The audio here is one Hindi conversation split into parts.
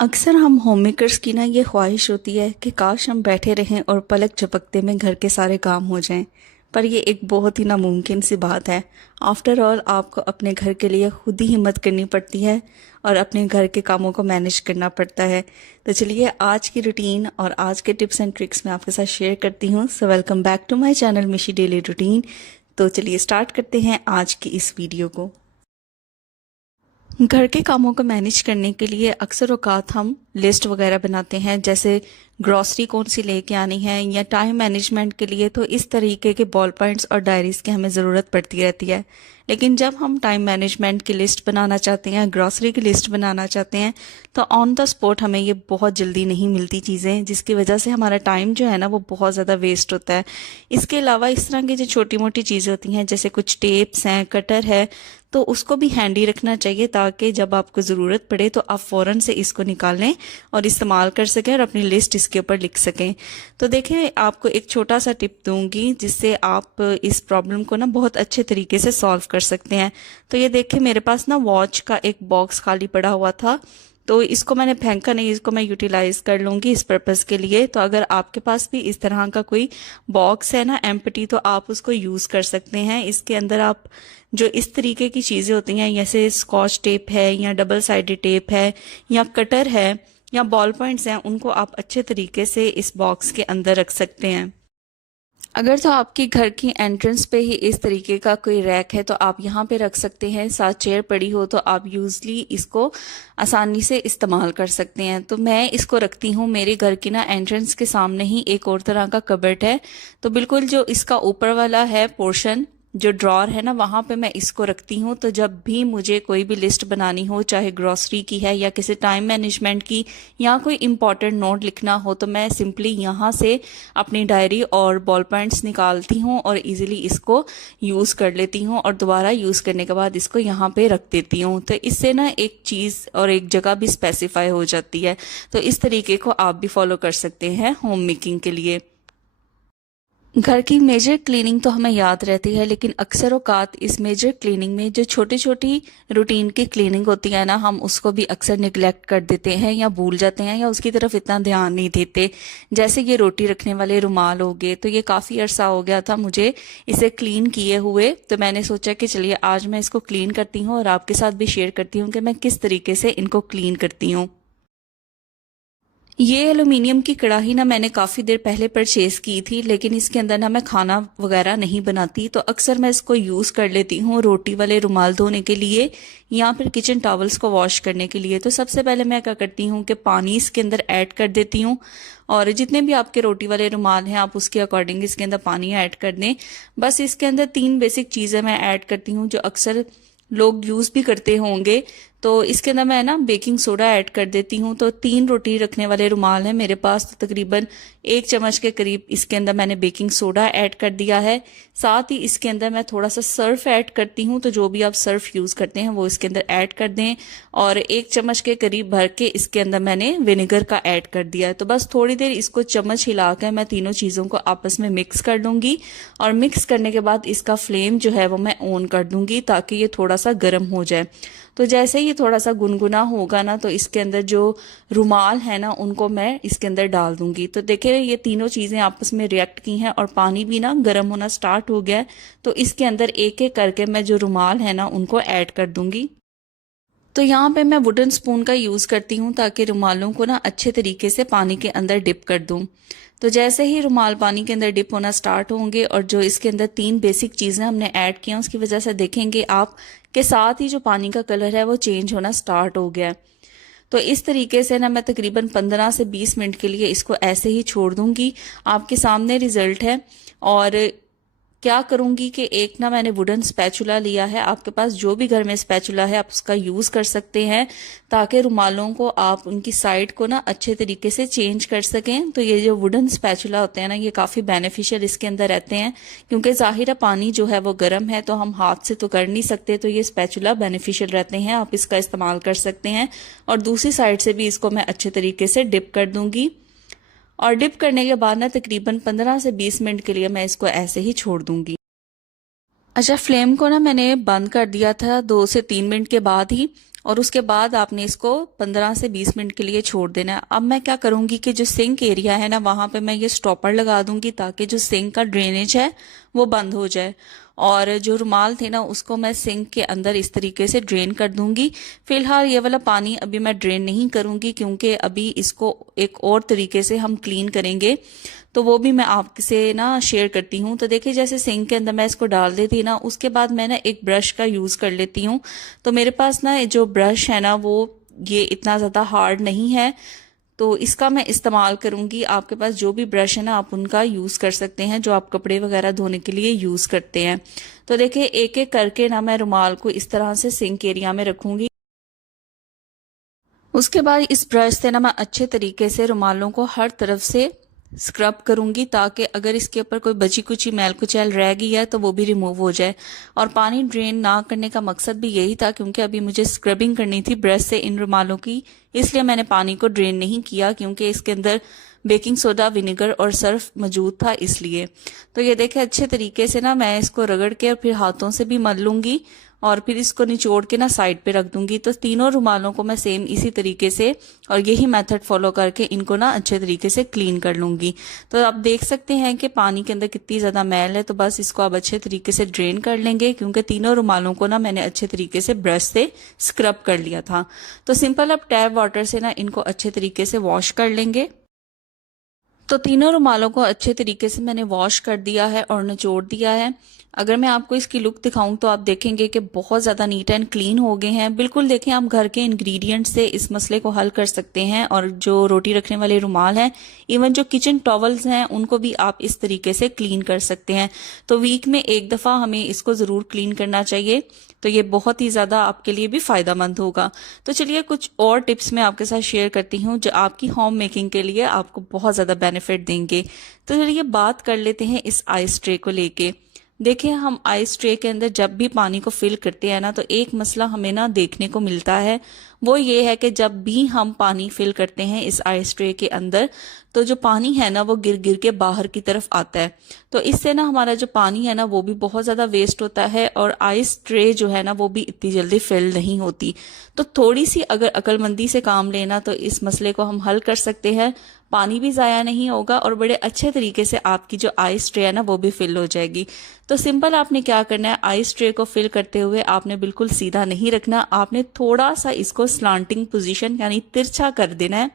अक्सर हम होम मेकर्स की ना ये ख्वाहिश होती है कि काश हम बैठे रहें और पलक झपकते में घर के सारे काम हो जाएं। पर ये एक बहुत ही नामुमकिन सी बात है। आफ्टर ऑल आपको अपने घर के लिए खुद ही हिम्मत करनी पड़ती है और अपने घर के कामों को मैनेज करना पड़ता है। तो चलिए आज की रूटीन और आज के टिप्स एंड ट्रिक्स मैं आपके साथ शेयर करती हूँ। So welcome back to my channel Mishi daily routine. तो चलिए स्टार्ट करते हैं आज की इस वीडियो को। घर के कामों को मैनेज करने के लिए अक्सर औकात हम लिस्ट वगैरह बनाते हैं, जैसे ग्रॉसरी कौन सी लेके आनी है, या टाइम मैनेजमेंट के लिए तो इस तरीके के बॉल पॉइंट्स और डायरीज की हमें ज़रूरत पड़ती रहती है। लेकिन जब हम टाइम मैनेजमेंट की लिस्ट बनाना चाहते हैं, ग्रॉसरी की लिस्ट बनाना चाहते हैं, तो ऑन द स्पॉट हमें ये बहुत जल्दी नहीं मिलती चीज़ें, जिसकी वजह से हमारा टाइम जो है ना वो बहुत ज़्यादा वेस्ट होता है। इसके अलावा इस तरह की जो छोटी मोटी चीज़ें होती हैं, जैसे कुछ टेप्स हैं, कटर है, तो उसको भी हैंडी रखना चाहिए ताकि जब आपको ज़रूरत पड़े तो आप फ़ौरन से इसको निकाल लें और इस्तेमाल कर सकें और अपनी लिस्ट इसके ऊपर लिख सकें। तो देखें, आपको एक छोटा सा टिप दूंगी जिससे आप इस प्रॉब्लम को ना बहुत अच्छे तरीके से सॉल्व कर सकते हैं। तो ये देखें, मेरे पास ना वॉच का एक बॉक्स खाली पड़ा हुआ था, तो इसको मैंने फेंका नहीं, इसको मैं यूटिलाइज कर लूंगी इस पर्पस के लिए। तो अगर आपके पास भी इस तरह का कोई बॉक्स है ना एम्प्टी, तो आप उसको यूज कर सकते हैं। इसके अंदर आप जो इस तरीके की चीजें होती हैं, जैसे स्कॉच टेप है या डबल साइडेड टेप है या कटर है या बॉल पॉइंट्स हैं, उनको आप अच्छे तरीके से इस बॉक्स के अंदर रख सकते हैं। अगर तो आपकी घर की एंट्रेंस पे ही इस तरीके का कोई रैक है तो आप यहाँ पे रख सकते हैं। साथ चेयर पड़ी हो तो आप यूजली इसको आसानी से इस्तेमाल कर सकते हैं। तो मैं इसको रखती हूँ मेरे घर की ना एंट्रेंस के सामने ही एक और तरह का कबर्ड है, तो बिल्कुल जो इसका ऊपर वाला है पोर्शन, जो ड्रॉर है ना, वहां पे मैं इसको रखती हूँ। तो जब भी मुझे कोई भी लिस्ट बनानी हो, चाहे ग्रोसरी की है या किसी टाइम मैनेजमेंट की या कोई इंपॉर्टेंट नोट लिखना हो, तो मैं सिंपली यहाँ से अपनी डायरी और बॉल पॉइंट्स निकालती हूँ और इजीली इसको यूज कर लेती हूँ और दोबारा यूज करने के बाद इसको यहाँ पे रख देती हूँ। तो इससे ना एक चीज और एक जगह भी स्पेसिफाई हो जाती है। तो इस तरीके को आप भी फॉलो कर सकते हैं होम मेकिंग के लिए। घर की मेजर क्लीनिंग तो हमें याद रहती है, लेकिन अक्सर औकात इस मेजर क्लीनिंग में जो छोटी छोटी रूटीन की क्लीनिंग होती है ना, हम उसको भी अक्सर निगलेक्ट कर देते हैं या भूल जाते हैं या उसकी तरफ इतना ध्यान नहीं देते। जैसे ये रोटी रखने वाले रुमाल हो गए, तो ये काफ़ी अरसा हो गया था मुझे इसे क्लीन किए हुए। तो मैंने सोचा कि चलिए आज मैं इसको क्लीन करती हूँ और आपके साथ भी शेयर करती हूँ कि मैं किस तरीके से इनको क्लीन करती हूँ। ये एल्यूमिनियम की कढ़ाई ना मैंने काफ़ी देर पहले परचेज की थी, लेकिन इसके अंदर ना मैं खाना वगैरह नहीं बनाती, तो अक्सर मैं इसको यूज़ कर लेती हूँ रोटी वाले रुमाल धोने के लिए या फिर किचन टॉवल्स को वॉश करने के लिए। तो सबसे पहले मैं क्या करती हूँ कि पानी इसके अंदर ऐड कर देती हूँ, और जितने भी आपके रोटी वाले रुमाल हैं आप उसके अकॉर्डिंग इसके अंदर पानी ऐड कर दें। बस इसके अंदर 3 बेसिक चीज़ें मैं ऐड करती हूँ जो अक्सर लोग यूज भी करते होंगे। तो इसके अंदर मैं ना बेकिंग सोडा ऐड कर देती हूँ। तो 3 रोटी रखने वाले रुमाल हैं मेरे पास, तो तकरीबन 1 चम्मच के करीब इसके अंदर मैंने बेकिंग सोडा ऐड कर दिया है। साथ ही इसके अंदर मैं थोड़ा सा सर्फ ऐड करती हूँ, तो जो भी आप सर्फ यूज करते हैं वो इसके अंदर ऐड कर दें। और 1 चम्मच के करीब भर के इसके अंदर मैंने विनेगर का ऐड कर दिया है। तो बस थोड़ी देर इसको चम्मच हिलाकर मैं तीनों चीजों को आपस में मिक्स कर लूंगी, और मिक्स करने के बाद इसका फ्लेम जो है वो मैं ऑन कर दूंगी ताकि ये थोड़ा सा गर्म हो जाए। तो जैसे ही थोड़ा सा गुनगुना होगा ना, तो इसके अंदर जो रुमाल है ना उनको मैं इसके अंदर डाल दूंगी। तो देखिए ये तीनों चीजें आपस में रिएक्ट की हैं और पानी भी ना गर्म होना स्टार्ट हो गया है। तो इसके अंदर एक एक करके मैं जो रुमाल है ना उनको ऐड कर दूंगी। तो यहाँ पे मैं वुडन स्पून का यूज करती हूँ ताकि रुमालों को ना अच्छे तरीके से पानी के अंदर डिप कर दूं। तो जैसे ही रुमाल पानी के अंदर डिप होना स्टार्ट होंगे और जो इसके अंदर 3 बेसिक चीजें हमने ऐड की हैं उसकी वजह से देखेंगे आप के साथ ही जो पानी का कलर है वो चेंज होना स्टार्ट हो गया है। तो इस तरीके से ना मैं तकरीबन 15 से 20 मिनट के लिए इसको ऐसे ही छोड़ दूंगी। आपके सामने रिजल्ट है। और क्या करूंगी कि एक ना मैंने वुडन स्पैचुला लिया है, आपके पास जो भी घर में स्पैचुला है आप उसका यूज कर सकते हैं ताकि रुमालों को आप उनकी साइड को ना अच्छे तरीके से चेंज कर सकें। तो ये जो वुडन स्पैचुला होते हैं ना, ये काफी बेनिफिशियल इसके अंदर रहते हैं, क्योंकि जाहिर है पानी जो है वो गर्म है तो हम हाथ से तो कर नहीं सकते, तो ये स्पैचुला बेनिफिशियल रहते हैं, आप इसका इस्तेमाल कर सकते हैं। और दूसरी साइड से भी इसको मैं अच्छे तरीके से डिप कर दूंगी, और डिप करने के बाद ना तकरीबन 15 से 20 मिनट के लिए मैं इसको ऐसे ही छोड़ दूंगी। अच्छा, फ्लेम को ना मैंने बंद कर दिया था 2 से 3 मिनट के बाद ही, और उसके बाद आपने इसको 15 से 20 मिनट के लिए छोड़ देना है। अब मैं क्या करूंगी कि जो सिंक एरिया है ना, वहां पे मैं ये स्टॉपर लगा दूंगी ताकि जो सिंक का ड्रेनेज है वो बंद हो जाए। और जो रुमाल थे ना, उसको मैं सिंक के अंदर इस तरीके से ड्रेन कर दूंगी। फिलहाल ये वाला पानी अभी मैं ड्रेन नहीं करूंगी, क्योंकि अभी इसको एक और तरीके से हम क्लीन करेंगे, तो वो भी मैं आपसे ना शेयर करती हूँ। तो देखिए, जैसे सिंक के अंदर मैं इसको डाल देती ना, उसके बाद मैं ना एक ब्रश का यूज कर लेती हूँ। तो मेरे पास ना जो ब्रश है ना, वो ये इतना ज्यादा हार्ड नहीं है, तो इसका मैं इस्तेमाल करूंगी। आपके पास जो भी ब्रश है ना, आप उनका यूज कर सकते हैं, जो आप कपड़े वगैरह धोने के लिए यूज करते हैं। तो देखिए, एक एक करके ना मैं रुमाल को इस तरह से सिंक एरिया में रखूंगी। उसके बाद इस ब्रश से ना मैं अच्छे तरीके से रुमालों को हर तरफ से स्क्रब करूंगी, ताकि अगर इसके ऊपर कोई बची कुची मैल कुचैल रह गई है तो वो भी रिमूव हो जाए। और पानी ड्रेन ना करने का मकसद भी यही था, क्योंकि अभी मुझे स्क्रबिंग करनी थी ब्रश से इन रुमालों की, इसलिए मैंने पानी को ड्रेन नहीं किया, क्योंकि इसके अंदर बेकिंग सोडा, विनेगर और सर्फ मौजूद था इसलिए। तो ये देखे, अच्छे तरीके से ना मैं इसको रगड़ के और फिर हाथों से भी मल लूंगी, और फिर इसको निचोड़ के ना साइड पे रख दूंगी। तो तीनों रुमालों को मैं सेम इसी तरीके से और यही मेथड फॉलो करके इनको ना अच्छे तरीके से क्लीन कर लूंगी। तो आप देख सकते हैं कि पानी के अंदर कितनी ज्यादा मैल है। तो बस इसको आप अच्छे तरीके से ड्रेन कर लेंगे, क्योंकि तीनों रुमालों को ना मैंने अच्छे तरीके से ब्रश से स्क्रब कर लिया था। तो सिंपल अब टैप वाटर से ना इनको अच्छे तरीके से वॉश कर लेंगे। तो तीनों रुमालों को अच्छे तरीके से मैंने वॉश कर दिया है और निचोड़ दिया है। अगर मैं आपको इसकी लुक दिखाऊं तो आप देखेंगे कि बहुत ज़्यादा नीट एंड क्लीन हो गए हैं। बिल्कुल देखें, आप घर के इंग्रेडिएंट से इस मसले को हल कर सकते हैं। और जो रोटी रखने वाले रुमाल हैं, इवन जो किचन टॉवल्स हैं, उनको भी आप इस तरीके से क्लीन कर सकते हैं। तो वीक में एक दफ़ा हमें इसको ज़रूर क्लीन करना चाहिए। तो ये बहुत ही ज़्यादा आपके लिए भी फ़ायदेमंद होगा। तो चलिए, कुछ और टिप्स मैं आपके साथ शेयर करती हूँ जो आपकी होम मेकिंग के लिए आपको बहुत ज़्यादा बेनिफिट देंगे। तो चलिए बात कर लेते हैं इस आइस ट्रे को लेके। देखिए, हम आइस ट्रे के अंदर जब भी पानी को फिल करते हैं ना, तो एक मसला हमें ना देखने को मिलता है। वो ये है कि जब भी हम पानी फिल करते हैं इस आइस ट्रे के अंदर, तो जो पानी है ना, वो गिर गिर के बाहर की तरफ आता है। तो इससे ना हमारा जो पानी है ना, वो भी बहुत ज्यादा वेस्ट होता है, और आइस ट्रे जो है ना, वो भी इतनी जल्दी फिल नहीं होती। तो थोड़ी सी अगर अक्लमंदी से काम लेना, तो इस मसले को हम हल कर सकते हैं। पानी भी ज़ाया नहीं होगा और बड़े अच्छे तरीके से आपकी जो आइस ट्रे है ना, वो भी फिल हो जाएगी। तो सिंपल आपने क्या करना है, आइस ट्रे को फिल करते हुए आपने बिल्कुल सीधा नहीं रखना, आपने थोड़ा सा इसको स्लांटिंग पोजीशन यानी तिरछा कर देना है।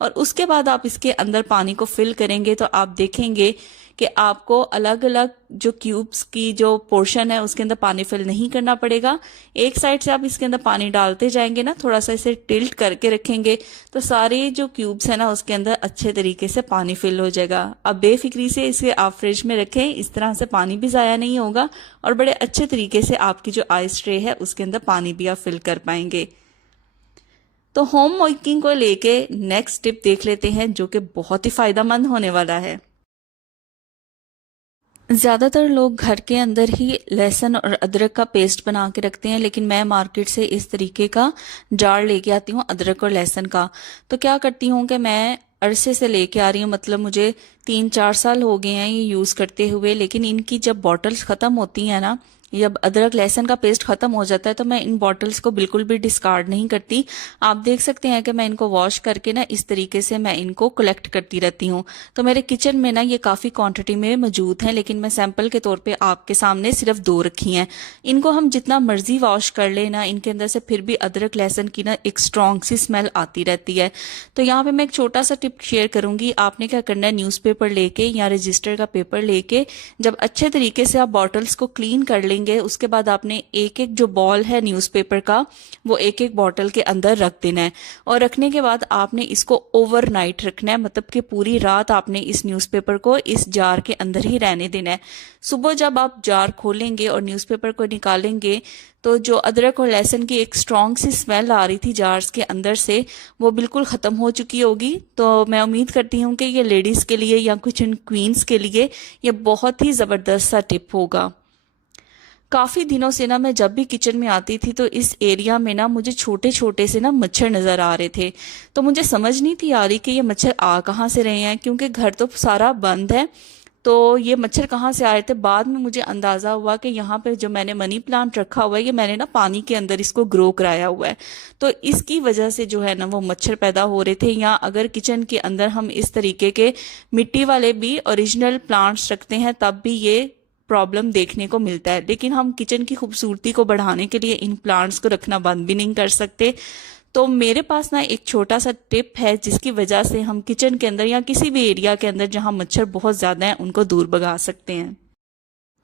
और उसके बाद आप इसके अंदर पानी को फिल करेंगे, तो आप देखेंगे कि आपको अलग अलग जो क्यूब्स की जो पोर्शन है उसके अंदर पानी फिल नहीं करना पड़ेगा। एक साइड से आप इसके अंदर पानी डालते जाएंगे ना, थोड़ा सा इसे टिल्ट करके रखेंगे, तो सारे जो क्यूब्स है ना, उसके अंदर अच्छे तरीके से पानी फिल हो जाएगा। अब बेफिक्री से इसे आप फ्रिज में रखें, इस तरह से पानी भी ज़ाया नहीं होगा और बड़े अच्छे तरीके से आपकी जो आइस ट्रे है उसके अंदर पानी भी आप फिल कर पाएंगे। तो होम मेकिंग को लेके नेक्स्ट टिप देख लेते हैं, जो कि बहुत ही फायदेमंद होने वाला है। ज़्यादातर लोग घर के अंदर ही लहसुन और अदरक का पेस्ट बना के रखते हैं, लेकिन मैं मार्केट से इस तरीके का जार लेके आती हूँ अदरक और लहसुन का। तो क्या करती हूँ कि मैं अरसे से लेके आ रही हूँ, मतलब मुझे 3-4 साल हो गए हैं ये यूज़ करते हुए, लेकिन इनकी जब बॉटल्स ख़त्म होती हैं ना, जब अदरक लहसुन का पेस्ट खत्म हो जाता है, तो मैं इन बॉटल्स को बिल्कुल भी डिस्कार्ड नहीं करती। आप देख सकते हैं कि मैं इनको वॉश करके ना इस तरीके से मैं इनको कलेक्ट करती रहती हूँ। तो मेरे किचन में ना ये काफ़ी क्वांटिटी में मौजूद हैं, लेकिन मैं सैंपल के तौर पे आपके सामने सिर्फ 2 रखी हैं। इनको हम जितना मर्जी वॉश कर ले ना, इनके अंदर से फिर भी अदरक लहसुन की ना एक स्ट्रॉन्ग सी स्मेल आती रहती है। तो यहाँ पे मैं एक छोटा सा टिप शेयर करूंगी। आपने क्या करना है, न्यूज़पेपर लेके या रजिस्टर का पेपर लेके जब अच्छे तरीके से आप बॉटल्स को क्लीन कर लेंगे, उसके बाद आपने एक एक जो बॉल है न्यूज़पेपर का, वो एक एक बॉटल के अंदर रख देना है। और रखने के बाद आपने इसको ओवरनाइट रखना है, मतलब कि पूरी रात आपने इस न्यूज़पेपर को इस जार के अंदर ही रहने देना है। सुबह जब आप जार खोलेंगे और न्यूज़पेपर को निकालेंगे, तो जो अदरक और लहसुन की एक स्ट्रॉन्ग सी स्मेल आ रही थी जार्स के अंदर से, वो बिल्कुल ख़त्म हो चुकी होगी। तो मैं उम्मीद करती हूँ कि ये लेडीज़ के लिए या किचन क्वींस के लिए ये बहुत ही ज़बरदस्त सा टिप होगा। काफ़ी दिनों से ना मैं जब भी किचन में आती थी, तो इस एरिया में ना मुझे छोटे छोटे से ना मच्छर नज़र आ रहे थे। तो मुझे समझ नहीं थी आ रही कि ये मच्छर आ कहाँ से रहे हैं, क्योंकि घर तो सारा बंद है। तो ये मच्छर कहाँ से आ रहे थे, बाद में मुझे अंदाजा हुआ कि यहाँ पे जो मैंने मनी प्लांट रखा हुआ है ये मैंने ना पानी के अंदर इसको ग्रो कराया हुआ है, तो इसकी वजह से जो है ना वो मच्छर पैदा हो रहे थे। या अगर किचन के अंदर हम इस तरीके के मिट्टी वाले भी ओरिजिनल प्लांट्स रखते हैं तब भी ये प्रॉब्लम देखने को मिलता है। लेकिन हम किचन की खूबसूरती को बढ़ाने के लिए इन प्लांट्स को रखना बंद भी नहीं कर सकते। तो मेरे पास ना एक छोटा सा टिप है जिसकी वजह से हम किचन के अंदर या किसी भी एरिया के अंदर जहां मच्छर बहुत ज्यादा है उनको दूर भगा सकते हैं।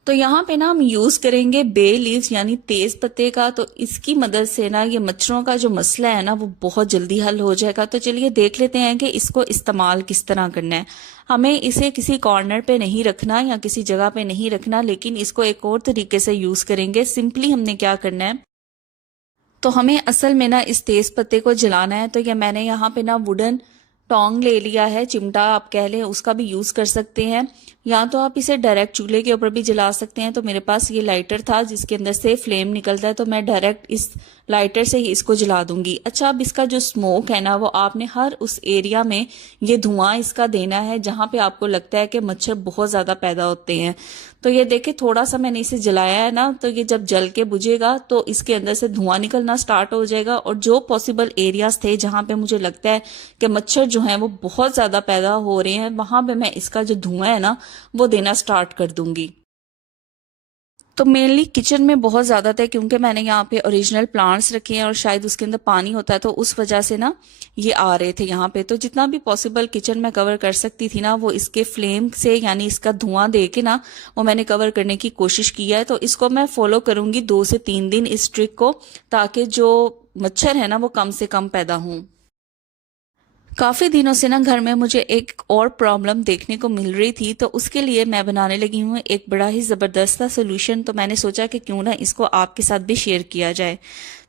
तो यहाँ पे ना हम यूज करेंगे बे लीव्स यानी तेज पत्ते का। तो इसकी मदद से ना ये मच्छरों का जो मसला है ना वो बहुत जल्दी हल हो जाएगा। तो चलिए देख लेते हैं कि इसको इस्तेमाल किस तरह करना है। हमें इसे किसी कॉर्नर पे नहीं रखना या किसी जगह पे नहीं रखना, लेकिन इसको एक और तरीके से यूज करेंगे। सिंपली हमने क्या करना है, तो हमें असल में ना इस तेज पत्ते को जलाना है। तो ये मैंने यहाँ पे ना वुडन टोंग ले लिया है, चिमटा आप कह लें, उसका भी यूज कर सकते हैं, या तो आप इसे डायरेक्ट चूल्हे के ऊपर भी जला सकते हैं। तो मेरे पास ये लाइटर था जिसके अंदर से फ्लेम निकलता है, तो मैं डायरेक्ट इस लाइटर से ही इसको जला दूंगी। अच्छा, अब इसका जो स्मोक है ना वो आपने हर उस एरिया में ये धुआं इसका देना है जहां पे आपको लगता है कि मच्छर बहुत ज्यादा पैदा होते हैं। तो ये देखे थोड़ा सा मैंने इसे जलाया है ना, तो ये जब जल के बुझेगा तो इसके अंदर से धुआं निकलना स्टार्ट हो जाएगा। और जो पॉसिबल एरियाज थे जहां पे मुझे लगता है कि मच्छर जो है वो बहुत ज्यादा पैदा हो रहे हैं, वहां पे मैं इसका जो धुआं है ना वो देना स्टार्ट कर दूंगी। तो मेनली किचन में बहुत ज्यादा था क्योंकि मैंने यहाँ पे ओरिजिनल प्लांट्स रखे हैं और शायद उसके अंदर पानी होता है, तो उस वजह से ना ये आ रहे थे यहाँ पे। तो जितना भी पॉसिबल किचन में कवर कर सकती थी ना वो इसके फ्लेम से यानी इसका धुआं दे के ना वो मैंने कवर करने की कोशिश की है। तो इसको मैं फॉलो करूंगी 2 से 3 दिन इस ट्रिक को, ताकि जो मच्छर है ना वो कम से कम पैदा हों। काफी दिनों से ना घर में मुझे एक और प्रॉब्लम देखने को मिल रही थी, तो उसके लिए मैं बनाने लगी हूँ एक बड़ा ही जबरदस्त सा सोल्यूशन। तो मैंने सोचा कि क्यों ना इसको आपके साथ भी शेयर किया जाए।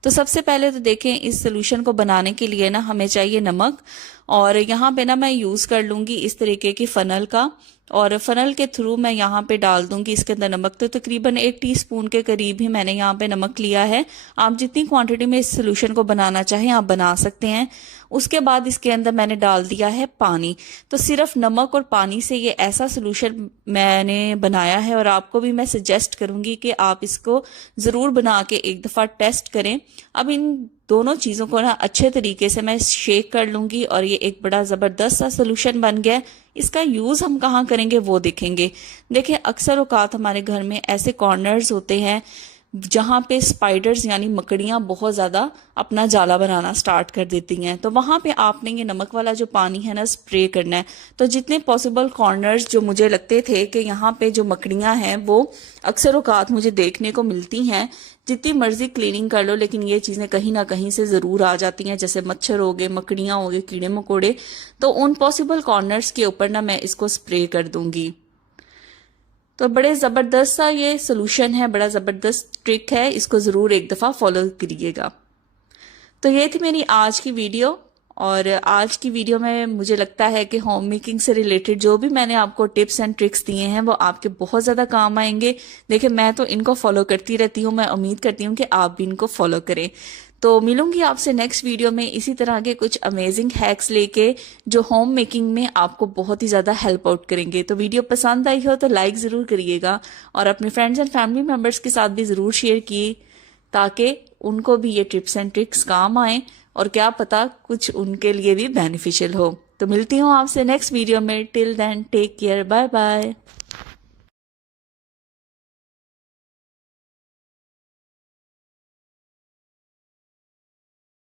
तो सबसे पहले तो देखें, इस सोल्यूशन को बनाने के लिए ना हमें चाहिए नमक, और यहाँ पे ना मैं यूज कर लूंगी इस तरीके की फनल का, और फनल के थ्रू मैं यहाँ पे डाल दूंगी इसके अंदर नमक। तो तकरीबन 1 टीस्पून के करीब ही मैंने यहाँ पे नमक लिया है। आप जितनी क्वांटिटी में इस सोल्यूशन को बनाना चाहें आप बना सकते हैं। उसके बाद इसके अंदर मैंने डाल दिया है पानी। तो सिर्फ नमक और पानी से ये ऐसा सोल्यूशन मैंने बनाया है, और आपको भी मैं सजेस्ट करूंगी कि आप इसको जरूर बना के एक दफा टेस्ट करें। अब इन दोनों चीजों को ना अच्छे तरीके से मैं शेक कर लूंगी और ये एक बड़ा जबरदस्त सा सोल्यूशन बन गया। इसका यूज हम कहाँ करेंगे वो देखेंगे। देखिए, अक्सर औकात हमारे घर में ऐसे कॉर्नर्स होते हैं जहां पे स्पाइडर्स यानी मकड़ियां बहुत ज्यादा अपना जाला बनाना स्टार्ट कर देती हैं। तो वहां पे आपने ये नमक वाला जो पानी है ना स्प्रे करना है। तो जितने पॉसिबल कॉर्नर्स जो मुझे लगते थे कि यहाँ पे जो मकड़ियां हैं वो अक्सर औकात मुझे देखने को मिलती हैं, जितनी मर्जी क्लीनिंग कर लो लेकिन ये चीजें कहीं ना कहीं से जरूर आ जाती हैं, जैसे मच्छर हो गए, मकड़ियां हो गए, कीड़े मकोड़े। तो उन पॉसिबल कॉर्नर्स के ऊपर ना मैं इसको स्प्रे कर दूंगी। तो बड़े जबरदस्त सा ये सोल्यूशन है, बड़ा जबरदस्त ट्रिक है, इसको जरूर एक दफा फॉलो करिएगा। तो ये थी मेरी आज की वीडियो, और आज की वीडियो में मुझे लगता है कि होम मेकिंग से रिलेटेड जो भी मैंने आपको टिप्स एंड ट्रिक्स दिए हैं वो आपके बहुत ज्यादा काम आएंगे। देखिए, मैं तो इनको फॉलो करती रहती हूँ, मैं उम्मीद करती हूँ कि आप भी इनको फॉलो करें। तो मिलूंगी आपसे नेक्स्ट वीडियो में इसी तरह के कुछ अमेजिंग हैक्स लेके जो होम मेकिंग में आपको बहुत ही ज्यादा हेल्प आउट करेंगे। तो वीडियो पसंद आई हो तो लाइक जरूर करिएगा, और अपने फ्रेंड्स एंड फैमिली मेंबर्स के साथ भी जरूर शेयर किए, ताकि उनको भी ये टिप्स एंड ट्रिक्स काम आए, और क्या पता कुछ उनके लिए भी बेनिफिशियल हो। तो मिलती हूँ आपसे नेक्स्ट वीडियो में। Till then take care, bye bye.